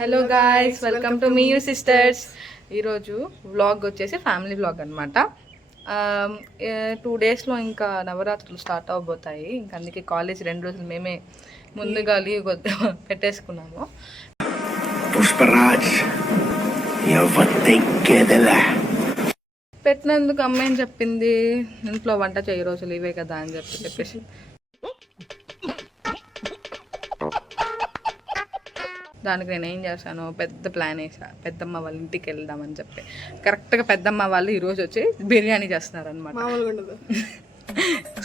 Hello guys, welcome to me you sisters. ఈరోజు vlog వచ్చేసి family vlog అనమాట. 2 డేస్లో ఇంకా నవరాత్రులు స్టార్ట్ అవబోతాయి. ఇంకా అందుకే కాలేజ్ 2 రోజులు మేమే ముందుగా లీవ్ పెట్టేసుకున్నాము. పెట్టినందుకు అమ్మ ఏం చెప్పింది, ఇంట్లో వంట చేయ రోజు లీవే కదా అని చెప్పేసి దానికి నేను ఏం చేశాను, పెద్ద ప్లాన్ వేసా. పెద్దమ్మ వాళ్ళ ఇంటికి వెళ్దామని చెప్పి కరెక్ట్గా పెద్దమ్మ వాళ్ళు ఈరోజు వచ్చి బిర్యానీ చేస్తున్నారు అనమాట.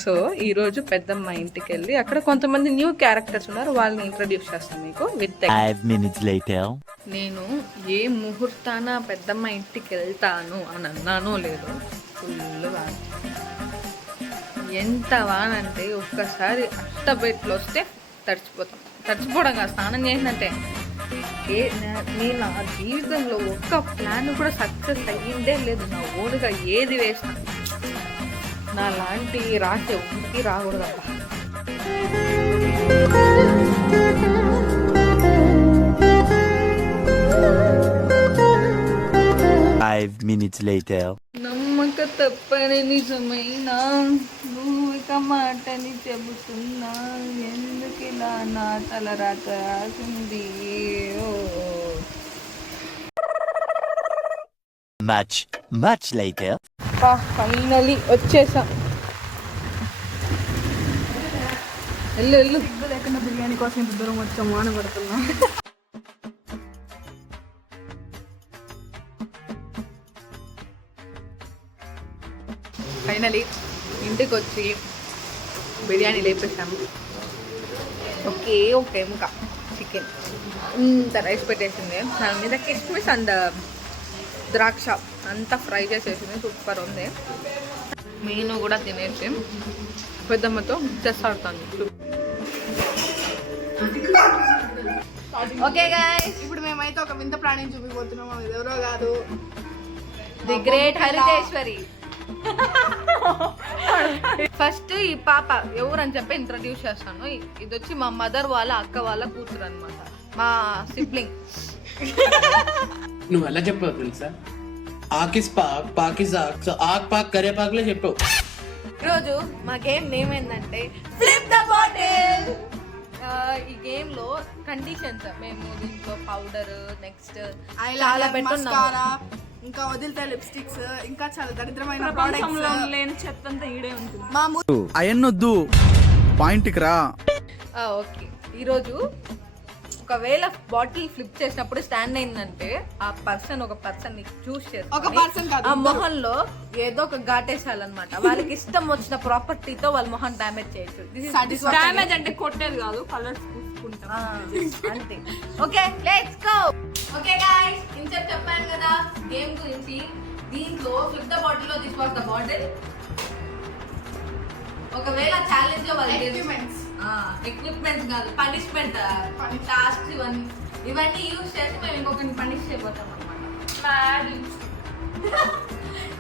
సో ఈరోజు పెద్దమ్మ ఇంటికి వెళ్ళి అక్కడ కొంతమంది న్యూ క్యారెక్టర్స్ ఉన్నారు, వాళ్ళని ఇంట్రడ్యూస్ చేస్తాను మీకు విత్ 5 minutes later. నేను ఏ ముహూర్తాన పెద్దమ్మ ఇంటికి వెళ్తాను అని అన్నానో లేదు, ఫుల్ వాన. ఎంత వాన అంటే ఒక్కసారి అట్టబెట్లు వస్తే తడిచిపోవడం కాదు, స్నానం చేసినట్టే. నేను నా జీవితంలో ఒక్క ప్లాన్ కూడా సక్సెస్ అయ్యిందే లేదు. నా ఓన్గా ఏది వేస్తాను, నా లాంటి రాసే ఊరికి రాకూడదబ్బా. నమ్మక తప్పని నిజమైన నువ్వు ఇక మాటని చెబుతున్నా, ఎందుకు ఇలా నా తల రాత రాసింది. Much later. ఫైనలీ వచ్చేసాం. వెళ్ళు లేకుండా బిర్యానీ కోసం ఇంత దూరం వచ్చాం, వాన పడుతున్నా. ఫైనలీ ఇంటికి వచ్చి బిర్యానీ లేపేసాము. ఒకే ముక్క చికెన్, ఇంత రైస్ పెట్టేసింది. దాని మీద కిస్మిస్ అండ్ ద్రాక్ష అంతా ఫ్రై చేసేసింది, సూపర్ ఉంది. నేను కూడా తినేసి పెద్దమ్మతో చేస్తాడుతాను. ఓకే గాయ్స్, ఇప్పుడు మేమైతే ఒక వింత ప్రాణిని చూపిపోతున్నాం. అది ఎవరో కాదు, ది గ్రేట్ హరితేశ్వరి. ఫస్ట్ ఈ పాప ఎవరని చెప్పి ఇంట్రడ్యూస్ చేస్తాను. ఇది వచ్చి మా మదర్ వాళ్ళ అక్క వాళ్ళ కూతురు అనమాట, మా సిబ్లింగ్. నువ్వు ఎలా చెప్పావు తెలుసా, ఆకిస్ పాక్ పాకిజాక్, సో ఆక్ పాక్ కరే పాక్లే చెప్పావు. ఈరోజు మా గేమ్ నేమ్ ఏంటంటే ఫ్లిప్ ద బాటిల్. ఈ గేమ్ లో కండిషన్స్, మేము దీంట్లో పౌడర్, నెక్స్ట్ చాలా పెట్టున్నాము, ఇంకా వదిలితే లిప్స్టిక్స్, ఇంకా చాలా దరిద్రమైన ప్రొడక్ట్స్, లేని చెత్తంతా ఈడే ఉంటుంది. మా అయన్నొద్దు, పాయింట్కి రా. ఓకే, ఈరోజు ఒకవేళ బాటిల్ ఫ్లిప్ చేసినప్పుడు స్టాండ్ అయిందంటే ఆ పర్సన్ ఒక పర్సన్ ని చూస్ చేసి ఆ మొహంలో ఏదో ఒక ఘాటేసాలన్నమాట. వాళ్ళకి ఇష్టం వచ్చిన ప్రాపర్టీతో వాళ్ళ మొహం డ్యామేజ్ చేయొచ్చు. డ్యామేజ్ అంటే కొట్టేది కాదు, కలర్స్ పూసుకుంటాం అంతే. Okay, let's go. Okay guys, ఇంతకు చెప్పాను కదా గేమ్ గురించి. దీంట్లో ఫ్లిప్ ద బాటిల్ లో దిస్ వాస్ ద బాటిల్. ఒకవేళ ఛాలెంజ్ ఎక్విప్మెంట్స్ కాదు, పనిష్మెంట్ టాస్క్, ఇవన్నీ యూజ్ చేసి మేము ఇంకొకరిని పనిష్ చేయబోతాం అన్నమాట.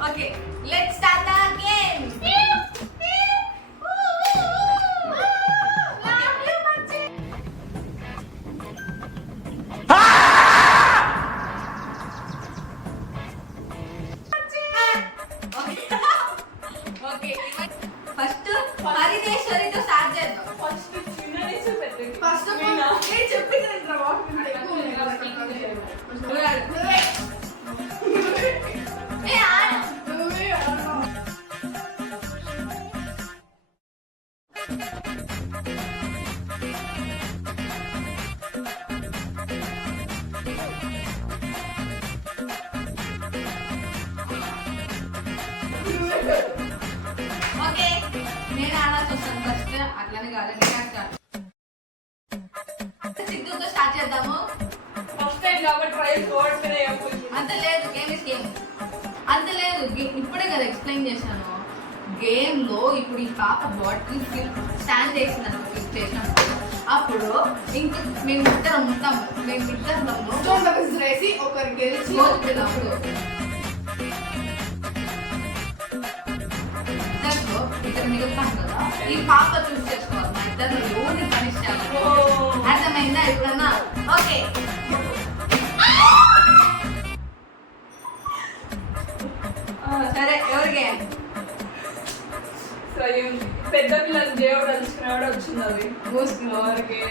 Okay, let's start the game. First హరితేశ్వరితో స్టార్ట్ చేద్దాం. ఫస్ట్ ఓకే, నేను ఆడాల్సి వస్తాను ఫస్ట్. అట్లానే కాదు, సిద్ధుతో స్టార్ట్ చేద్దాము. ఫస్ట్ టైం కాబట్టి అంత లేదు, గేమ్ ఇస్ గేమ్. అంత లేదు, ఇప్పుడే కదా ఎక్స్ప్లెయిన్ చేశాను. గేమ్ లో ఇప్పుడు ఈ పాప బాటిల్ స్టాండ్ చేసినప్పుడు ఫ్లిప్ చేసినప్పుడు అప్పుడు ఇంక మేమిద్దరం ఉంటాము. ఒకరు గెలిచి ఇక్కడ మిగులుతాం కదా, ఈ పాప చూస్ చేసుకోవాలి. దేవుడు తెలుసుకున్నాడు వచ్చింది అది మూసుకున్న వారికి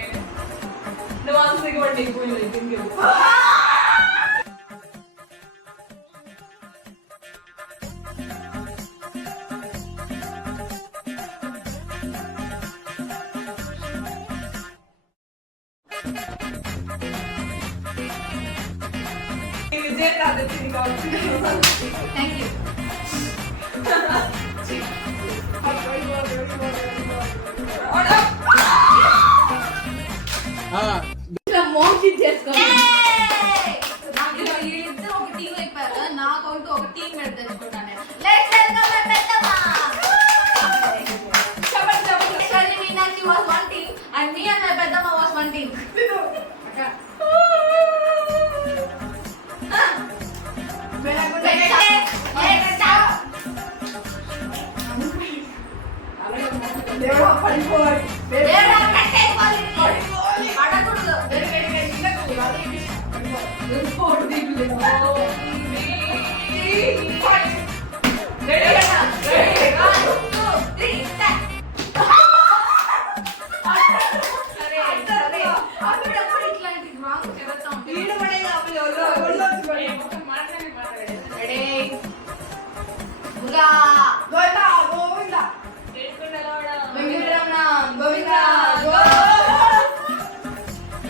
నువ్వు ఆన్సర్కి వాడు నీకు విజయ్ రాదు థ్యాంక్ యూ వీళ్ళిద్దరు ఒక టీం అయిపోయారు నాకు అవుట్ ఒక టీం పెట్టి తెచ్చుకుంటాను నేను లెట్స్ వెల్కమ్ మై పెద్దమ్మ Actually, Meenakshi was one team and me and my పెద్దమ్మ was one team.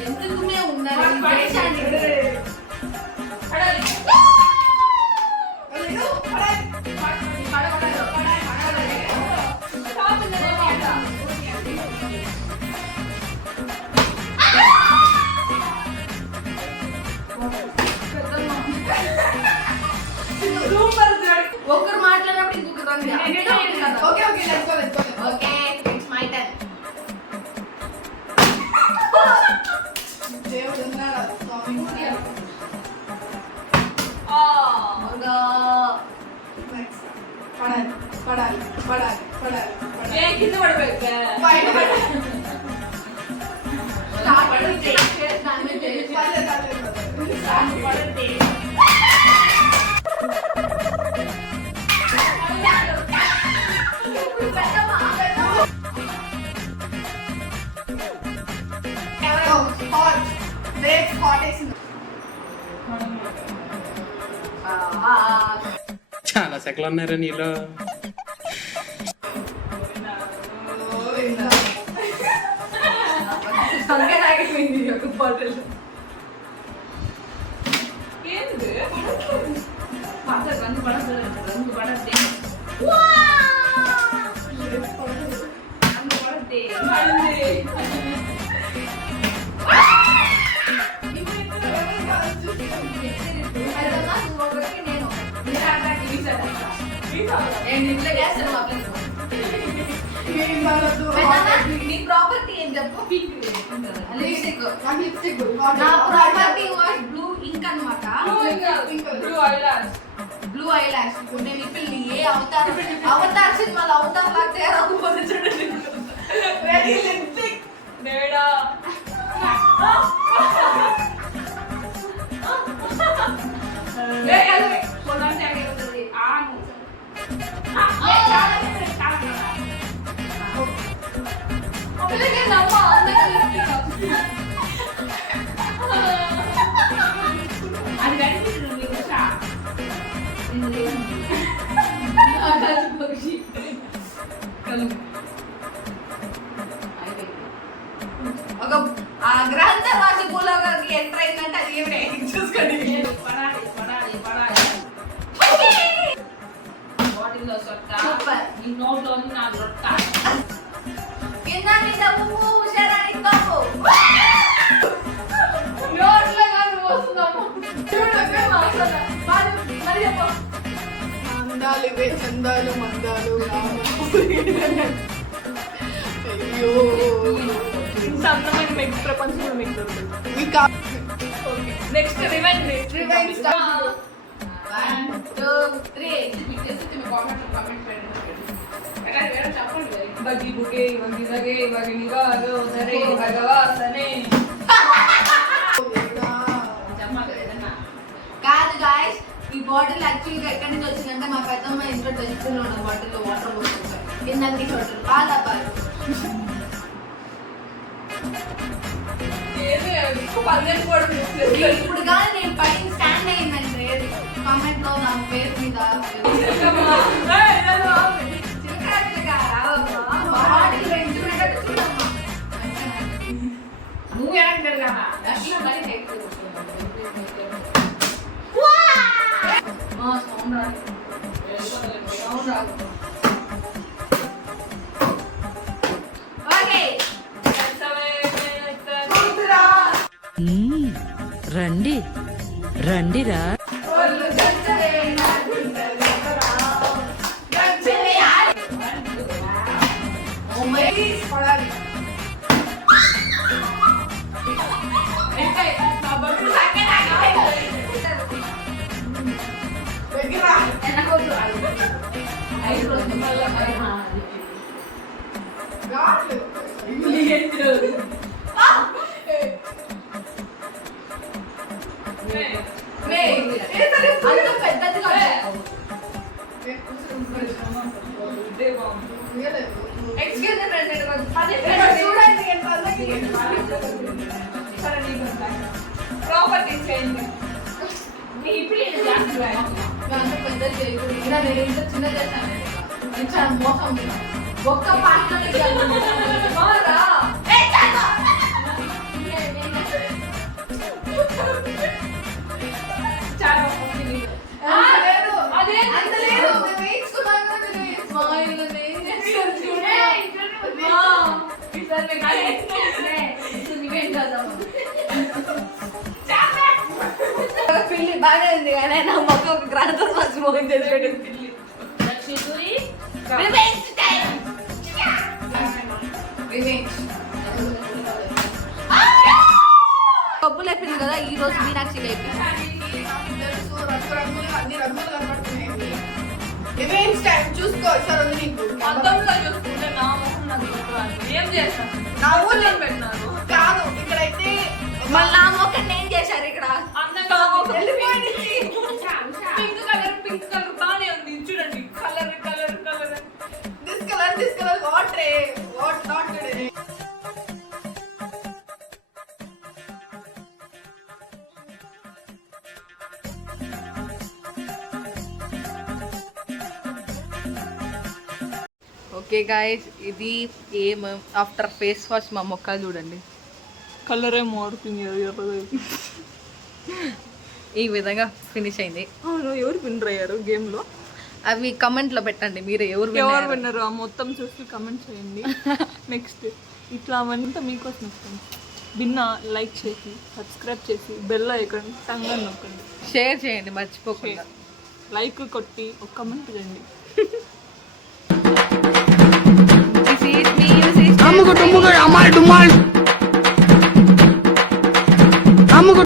ఎందుకునే ఉన్నారు ఒకరు మాట్లాడినప్పుడు ఇంకొకరు okay okay it's my turn దేవుడు ఉన్నాడా స్వామి పడాలి పడాలి పడాలి పడాలి కింద చాలా సెకలు ఉన్నారా నీలో నీ ప్రాపర్టీ ఏం చెప్పు లిప్స్టిక్ నా ప్రాపర్టీ వాస్ బ్లూ ఇంక్ అన్నమాట బ్లూ ఐ లాష్ ఇప్పుడు నేను ఇప్పుడు ఏ అవతార్ సినిమాలో అవతార్ లాగా తయారవుతుంది చూడండి రెడీ లిప్స్టిక్ నేడా ఒక గ్రంథ భాష భూలోకానికి ఎంటర్ అయిందంటే అది ఏమిటే చూసుకోండి సూపర్ కింద మీద ఉప్పు హుషారానికి తప్పు నోట్లో కానీ వస్తున్నాము మరి చెప్పు అందాలు ఇవే చందాలు మందాలు అయ్యో ఇంత అందమైన మీకు ప్రపంచంలో మీకు దొరుకుతుంది మీ నెక్స్ట్ రివెంజ్ రివైండ్ స్టార్ట్ 1 2 3 మీకు తెలిసి మీ కామెంట్ పెట్టండి చెప్పండి బగి బుగే బగి బగే బగి నిగాలో సరే భగవాసనే కాదు గాయ్స్ ఈ బాటిల్ యాక్చువల్గా ఎక్కడి నుంచి వచ్చిందంటే మా పెద్దమ్మ ఇంట్లో డస్ట్బిన్ లో ఉన్న బాటిల్లో వాటర్ పోసుకుంటారు ఎన్ని చోట్ల బాధపడు ఇప్పుడు కానీ నేను పైన స్టాండ్ అయిందంటే కామెంట్ లో నా పేరు మీద నువ్వు రండి రండిరా ప్రాపర్టీ చేయండి చిన్న చేశాను మోసం ఒక్క పిల్లి బాగానే ఉంది కానీ నా మొక్క ఒక గ్రాండ్ ఫస్ట్ మోహన్ చేసి పెట్టింది కబ్బులు అయిపోయింది కదా ఈ రోజు మీనాక్షి చూసుకో సార్ నీకు అద్దంలో చూసుకుంటే నా మొహం నాకు గుర్తురాదు. ఏం చేస్తాను నా ఊళ్ళో పెట్టినారు కాదు ఇక్కడైతే మళ్ళీ నా మొక్కని ఏం చేశారు ఇక్కడ అందంగా పింక్ కలర్ బాగానే ఉంది చూడండి colour colour colour this color what not today okay guys ఇది ఏం ఆఫ్టర్ ఫేస్ వాష్ మా మొక్కలు చూడండి కలర్ ఏం మారుతుంది ఈ విధంగా ఫినిష్ అయింది. అవును ఎవరు విన్నర్ అయ్యారు గేమ్ లో అవి కమెంట్లో పెట్టండి మీరు ఎవరు ఎవరు విన్నరు ఆ మొత్తం చూసి కమెంట్ చేయండి. నెక్స్ట్ ఇట్లా అవంతా మీకోసం వస్తుంది. విన్న లైక్ చేసి సబ్స్క్రైబ్ చేసి బెల్ ఐకాన్ టంగా నొక్కండి. షేర్ చేయండి మర్చిపోకుండా. లైక్ కొట్టి ఒక కమెంట్ చేయండి. This is me, this is